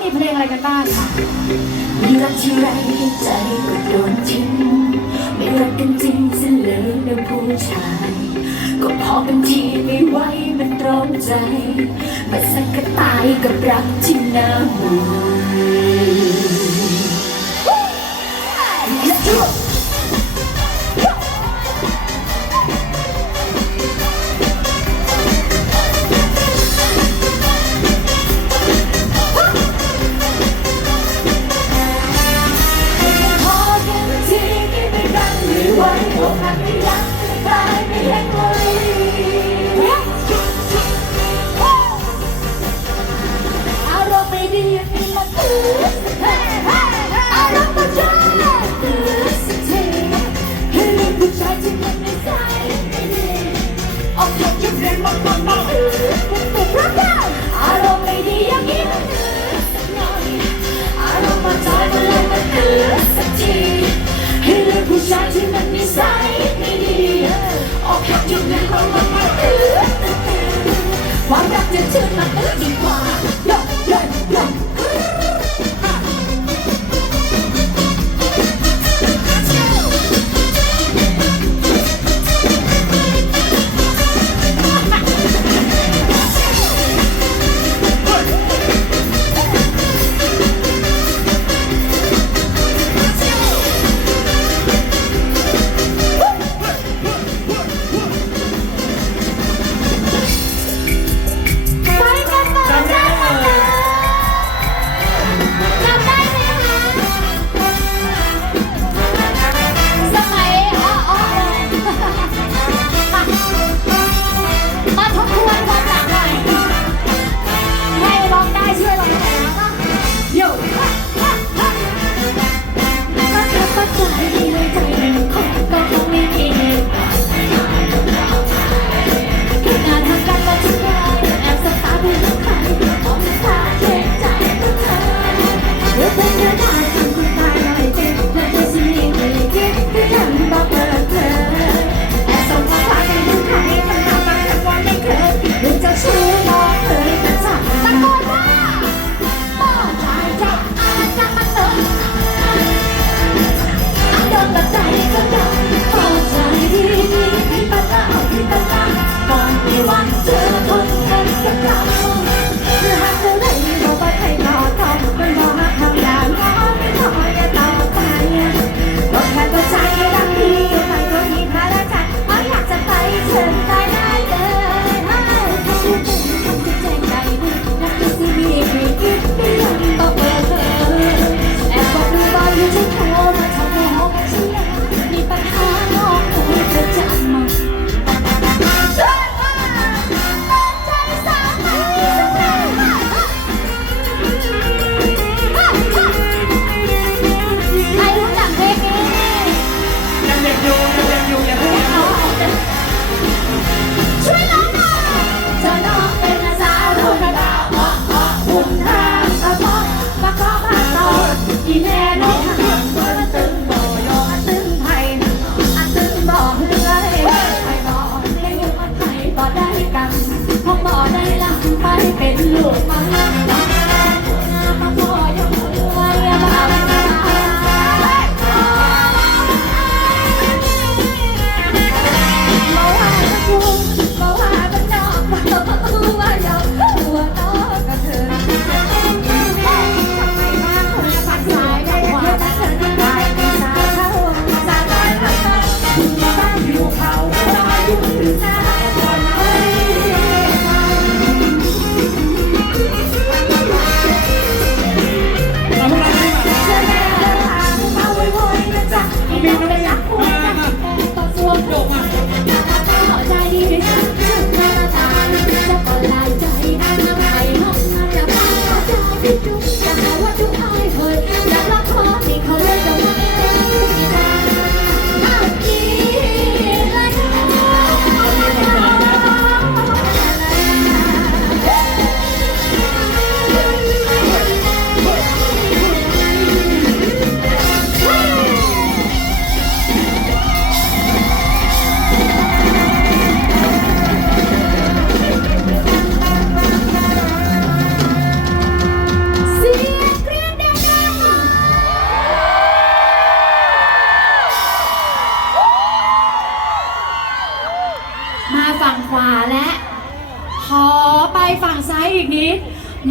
มีเพลงอะไรกันบ้างคะไม่รักที่ไรใจก็โดนทิ้งไม่รักกันจริงสิ้นเลยนะผู้ชาย ก็พอกันทีไม่ไหวมันตรอใจ ไม่สักก็ตายกับรักที่น่าห่ว 唱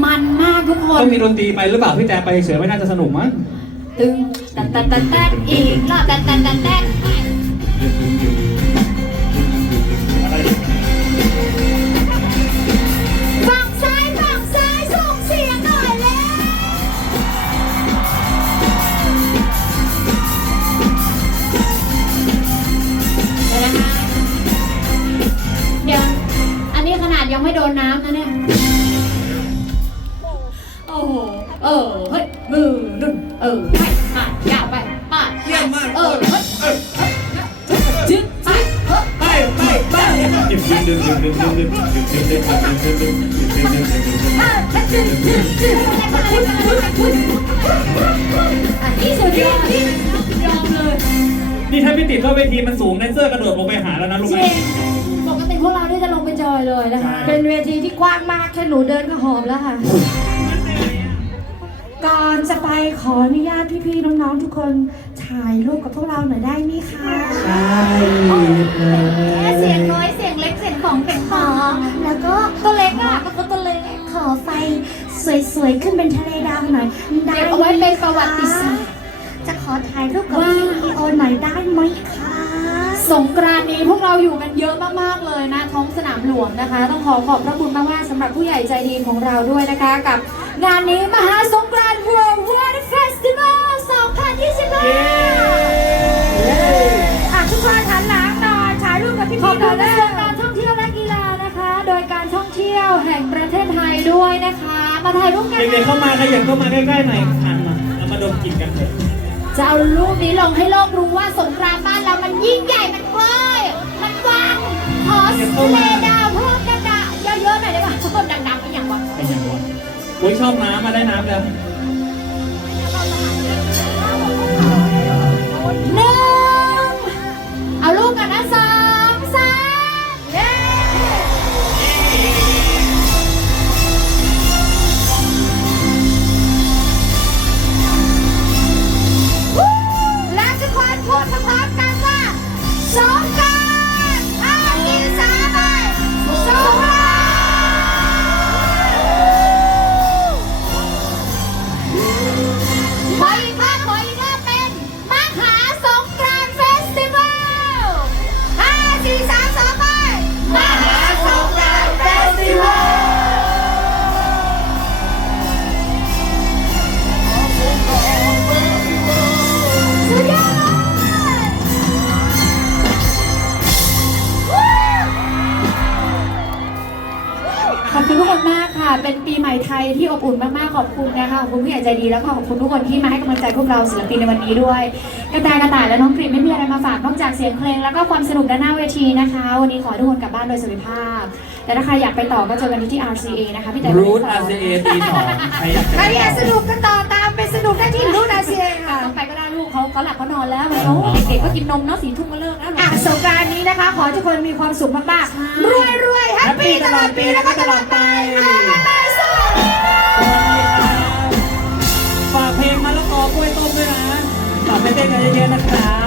มันมากทุกคน ต้องมีดนตรีไปหรือเปล่าพี่แต่ไปเฉยไม่น่าจะสนุกมั้งตึงตัดตัดตัดตัดอีกรอบตัดตัดตัดตัดฝั่งซ้ายฝั่งซ้ายส่งเสียงหน่อยแล้ว เดี๋ยวนะคะเดี๋ยว อันนี้ขนาดยังไม่โดนน้ำนะเนี่ย ออเฮ้ยมือดุนเออไปปาดยาวไปปาดเยี่ยมมากเออเฮ้ยจิ๊บไปเฮ้ยไปไปไปดึงดึงดึงดึงดึงดึงดึงดึงดึงดึงดึงดึงดึงดึงดึงดึงเออจิ๊บจิ๊บจิ๊บอันนี้สุดยอดยอมเลยนี่ถ้าพี่ติดเข้าเวทีมันสูงแดนเซอร์กระโดดลงไปหาแล้วนะลูกจรินะงปกติพวกเราเนี่ยจะลงไปจอยเลยนะคะใช่เป็นเวทีที่กว้างมากแค่หนูเดินก็หอมแล้วค่ะ ก่อนจะไปขออนุญาตพี่ๆน้องๆทุกคนถ่ายรูปกับพวกเราหน่อยได้ไหมคะใช่เสียงน้อยเสียงเล็กเสียงของเป็นขขออแล้วก็ตัวเล็กอะก็ตัวเล็กขอไฟสวยๆขึ้นเป็นทะเลดาวหน่อยได้เก็บเอาไว้เป็นประวัติศาสตร์จะขอถ่ายรูปกับว้าวพี่ลีโอหน่อยได้ไหมคะสงกรานต์นี้พวกเราอยู่กันเยอะมากๆเลยนะท้องสนามหลวงนะคะ ต้องขอขอบพระคุณมากๆสำหรับผู้ใหญ่ใจดีของเราด้วยนะคะ กับ งานนี้มหาสงกราน มาถ่ายรูปกันเด็กๆเข้ามาขยับเข้ามาใกล้ๆหน่อยหันมาเรามาดมกลิ่นกันเถอะจะเอารูปนี้ลงให้โลกรู้ว่าสงกรานต์บ้านเรามันยิ่งใหญ่มันกว้างมันกว้างขอทะเลดาวเพิ่มดังๆเยอะๆหน่อยได้ป่ะเพิ่มดังๆไปอย่างวะไปยังวะโอ้ยชอบน้ำมาได้น้ำแล้ว ขอบคุณทุกคนมากค่ะ เป็นปีใหม่ไทยที่อบอุ่นมากๆ ขอบคุณนะคะ ขอบคุณผู้ใหญ่ใจดีแล้วก็ขอบคุณทุกคนที่มาให้กำลังใจพวกเราศิลปินในวันนี้ด้วย กระต่ายกระต่ายและน้องกรีนไม่มีอะไรมาฝากนอกจากเสียงเพลงแล้วก็ความสนุกด้านหน้าเวทีนะคะ วันนี้ขอให้ทุกคนกลับบ้านโดยสวัสดิภาพ แต่ถ้าใครอยากไปต่อก็เจอกันที่ RCA นะคะพี่แต่รูท RCA ตีสองใครอยากจะใครอยากสนุกกันต่อตามไปสนุกได้ที่รุ่นอาเซียนค่ะต้องไปก็ได้ลูกเขาเขาหลับเขานอนแล้วมันเขาเด็กๆก็กินนมเนาะสี่ทุ่มก็เลิกแล้วอะสงกรารนี้นะคะ ขอให้ทุกคนมีความสุขมากๆรวยรวยๆแฮ ปปี้ตลอดปีแล้วก็ตลอดไปอะบ๊ายบายสวัสดีค่ะสวัสดีครับฝากเพลงมะละกอกล้วยต้มด้วยนะฝากไปเต้นกันเยอะๆนะครับ